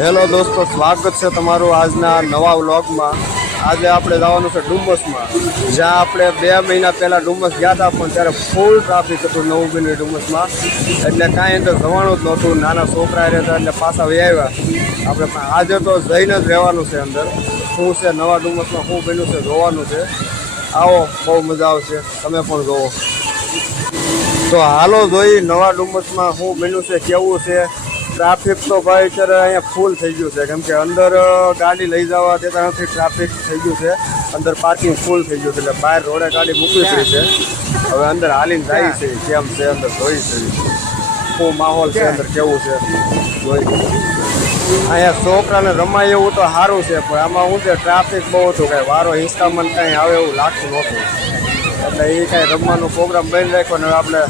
Hello દોસ્તો, સ્વાગત છે તમારું આજના નવા વ્લોગમાં। આજે આપણે જવાનું છે ડુમસમાં, જ્યાં આપણે 2 મહિના પહેલાં ડુમસ ગયા હતા, પણ ત્યારે ફૂલ ટ્રાફિક હતું નવું ડુમસમાં, એટલે કાંઈ અંદર જવાનું જ નહોતું। નાના છોકરા રહેતા એટલે પાછા વહી આવ્યા આપણે। પણ આજે તો જઈને જ રહેવાનું છે અંદર। શું છે નવા ડુમસમાં, શું બન્યું છે જોવાનું છે। આવો, બહુ મજા આવશે, તમે પણ જોવો। તો હાલો જોઈ નવા ડુમસમાં શું બન્યું છે, કેવું છે। ટ્રાફિક તો ભાઈ અત્યારે અહીંયા ફૂલ થઈ ગયું છે, કેમ કે અંદર ગાડી લઈ જવા દેતા નથી, ટ્રાફિક થઈ ગયું છે। અંદર પાર્કિંગ ફૂલ થઈ ગયું છે, એટલે બહાર રોડે ગાડી મૂકવી પડી છે। હવે અંદર હાલીને જાય છે, કેમ છે અંદર જોઈ છે, શું માહોલ છે અંદર, કેવું છે જોઈ। અહીંયા છોકરાને રમાય એવું તો સારું છે, પણ આમાં શું છે ટ્રાફિક બહુ હતું, કાંઈ વારો હિંચકામાં કાંઈ આવે એવું લાગતું નહોતું, એટલે એ કાંઈ રમવાનો પ્રોગ્રામ બંધ રાખ્યો ને આપણે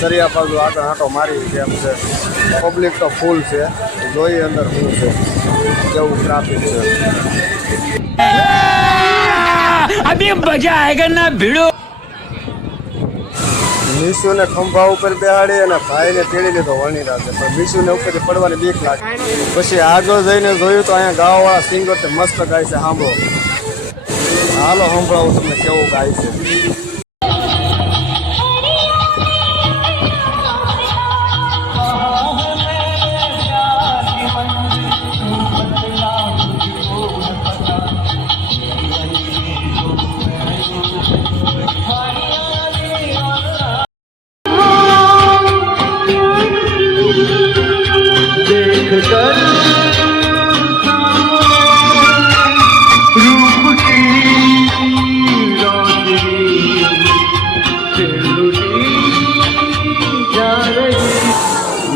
દરિયા બાજુ આગળ આંટો મારી કેમ છે। પબ્લિક તો ફૂલ છે, જોઈએ અંદર શું છે, કેવું ટ્રાફિક છે। અભી મજા આયેગા ના ભીડો। મીશુને ખંભા ઉપર બેહાડી અને ભાઈને તેડી લીધો વણીરાજે, પણ મીશુને ઉપરથી પડવાની બીક લાગે। પછી આગળ જઈને જોયું તો અહીંયા ગાવાવાળા સિંગર તે મસ્ત ગાય છે, સાંભળો। હાલો સંભળાવું તમને કેવું ગાય છે।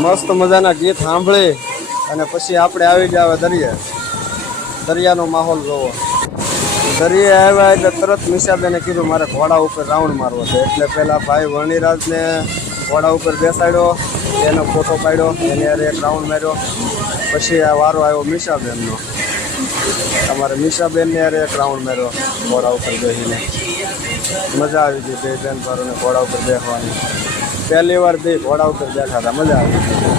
મસ્ત મજાના ગીત સાંભળી અને પછી આપણે આવી ગયા દરિયે। દરિયાનો માહોલ જોવો। દરિયે આવ્યા એટલે તરત નિશાબેને કીધું મારે ઘોડા ઉપર રાઉન્ડ મારવો છે, એટલે પહેલાં ભાઈ વણિરાજને ઘોડા ઉપર બેસાડ્યો, એનો ફોટો પાડ્યો, એની હારે એક રાઉન્ડ માર્યો। પછી આ વારો આવ્યો મીશાબેનનો, અમારે મીશાબેનને હારે એક રાઉન્ડ માર્યો ઘોડા ઉપર બેસીને। મજા આવી ગઈ, 2 બેન ભારોને ઘોડા ઉપર બેસવાની। પહેલી વાર 2 ઘોડા ઉપર બેઠા હતા, મજા આવી ગઈ।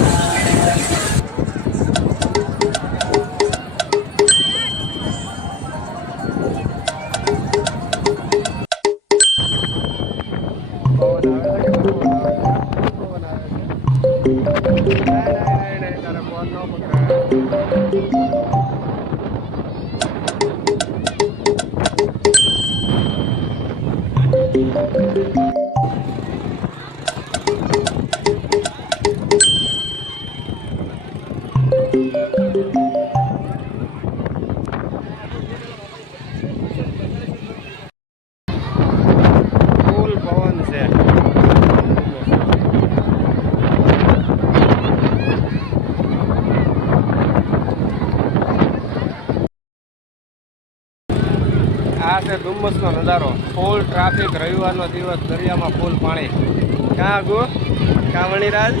આ છે ડુમસનો નજારો, ફૂલ ટ્રાફિક, રવિવારનો દિવસ, દરિયામાં ફૂલ પાણી। ક્યાં ગો, ક્યાં વણીરાજ?